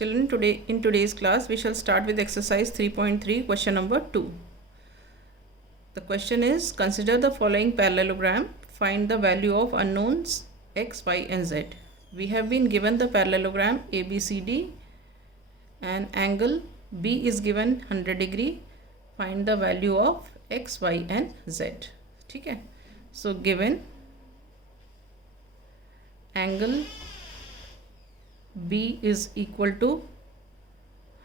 Children, in today's class we shall start with exercise 3.3 question number 2. The question is, consider the following parallelogram, find the value of unknowns x, y and z. We have been given the parallelogram ABCD and angle B is given 100 degree. Find the value of x, y and z. ठीक है. So given angle B is equal to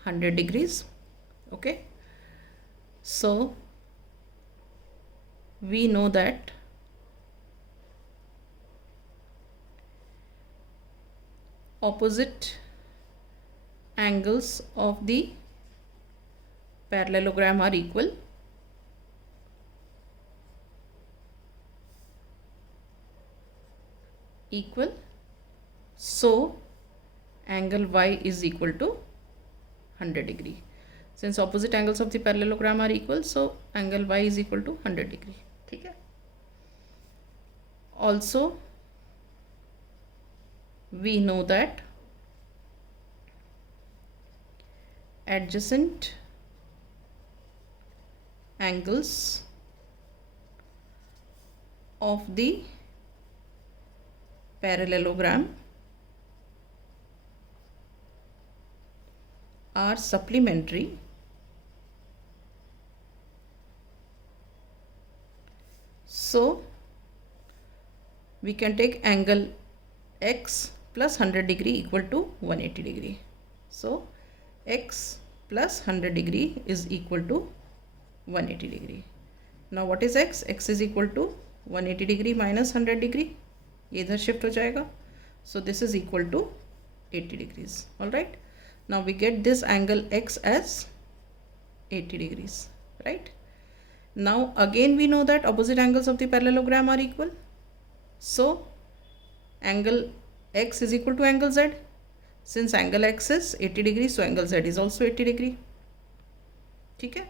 100 degrees. Okay. So we know that opposite angles of the parallelogram are equal. So angle y is equal to 100 degree. Since opposite angles of the parallelogram are equal, so angle y is equal to 100 degree. ठीक है. Also we know that adjacent angles of the parallelogram are supplementary. So we can take angle x plus 100 degree equal to 180 degree. So x plus 100 degree is equal to 180 degree. Now what is x? X is equal to 180 degree minus 100 degree. ये इधर shift हो जाएगा. So this is equal to 80 degrees. All right. Now we get this angle x as 80 degrees, right? Now again we know that opposite angles of the parallelogram are equal. So angle x is equal to angle z. Since angle x is 80 degrees, so angle z is also 80 degree. ठीक है?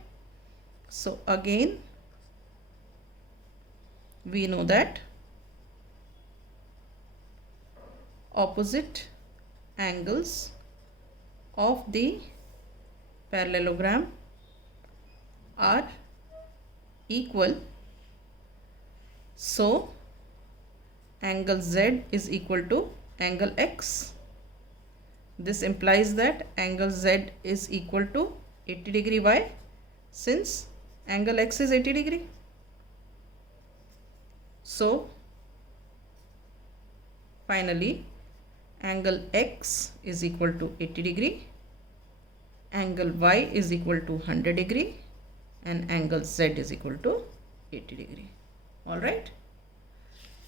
So again we know that opposite angles of the parallelogram are equal. So angle z is equal to angle x. This implies that angle z is equal to 80 degree. Why? Since angle x is 80 degree. So finally angle x is equal to 80 degree, angle y is equal to 100 degree and angle z is equal to 80 degree. All right.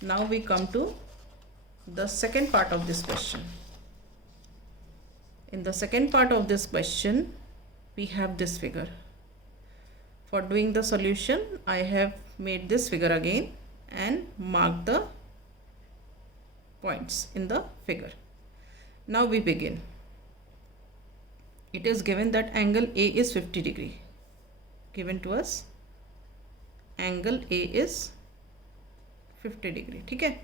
Now we come to the second part of this question. In the second part of this question we have this figure. For doing the solution I have made this figure again and marked the points in the figure. Now we begin. It is given that angle A is 50 degree. Given to us angle A is 50 degree. ठीक है.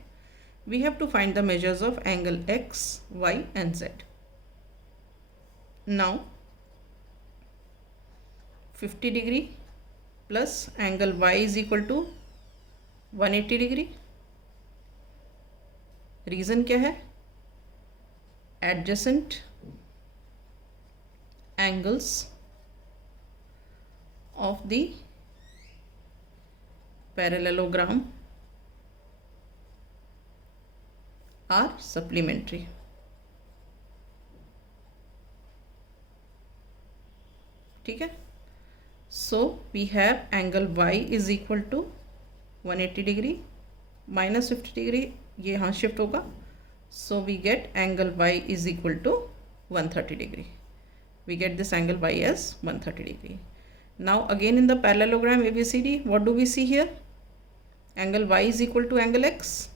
We have to find the measures of angle x, y and z. Now 50 degree plus angle y is equal to 180 degree. Reason क्या है? Adjacent angles of the parallelogram are supplementary. ठीक है. So we have angle y is equal to 180 degree minus 50 degree. ये यहाँ shift होगा. So we get angle y is equal to 130 degree. We get this angle y as 130 degree. Now again in the parallelogram ABCD, what do we see here? Angle y is equal to angle x.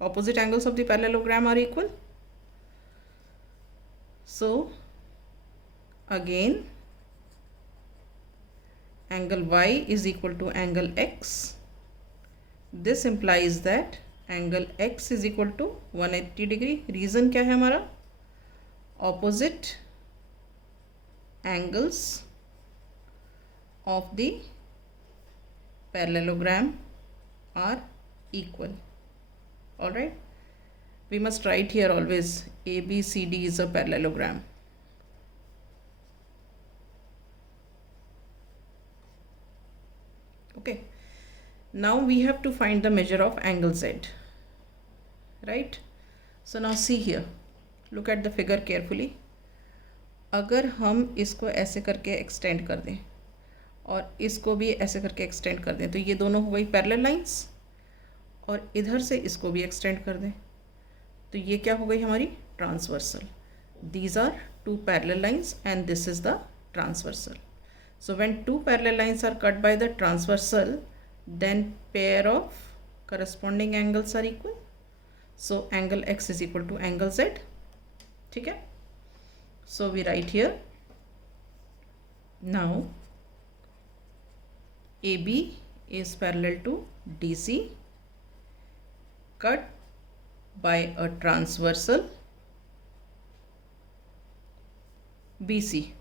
Opposite angles of the parallelogram are equal. So again angle y is equal to angle x. This implies that angle x is equal to 180 degree. Reason क्या है हमारा? Opposite angles of the parallelogram are equal. All right, we must write here always ABCD is a parallelogram. Okay, now we have to find the measure of angle Z, right? So now see here, look at the figure carefully. अगर हम इसको ऐसे करके extend कर दें और इसको भी ऐसे करके एक्सटेंड कर दें तो ये दोनों हो गई पैरेलल लाइंस, और इधर से इसको भी एक्सटेंड कर दें तो ये क्या हो गई हमारी transversal. These are two parallel lines and this is the transversal. So when two parallel lines are cut by the transversal, then pair of corresponding angles are equal. So angle X is equal to angle Z. ठीक है? So we write here. Now AB is parallel to DC cut by a transversal BC.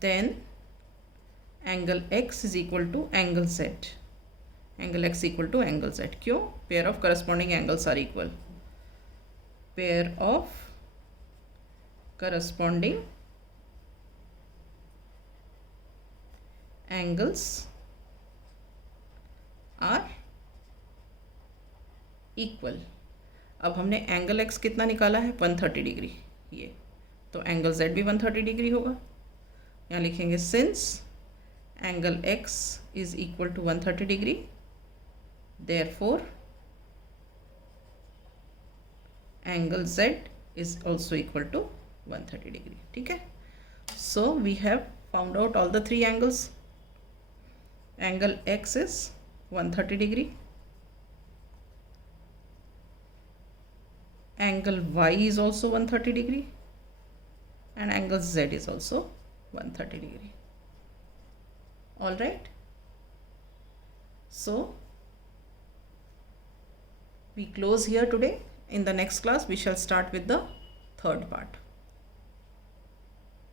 Then angle X is equal to angle Z. Angle X equal to angle Z. क्यों? Pair of corresponding angles are equal. Pair of corresponding angles are equal. अब हमने angle X कितना निकाला है 130 degree, ये तो angle Z भी 130 degree होगा. यहाँ लिखेंगे since angle X is equal to 130 degree, therefore angle Z is also equal to 130 degree. ठीक है, so we have found out all the three angles. Angle X is 130 degree, angle Y is also 130 degree, and angle Z is also 130 degree. All right, so we close here today. In the next class we shall start with the third part.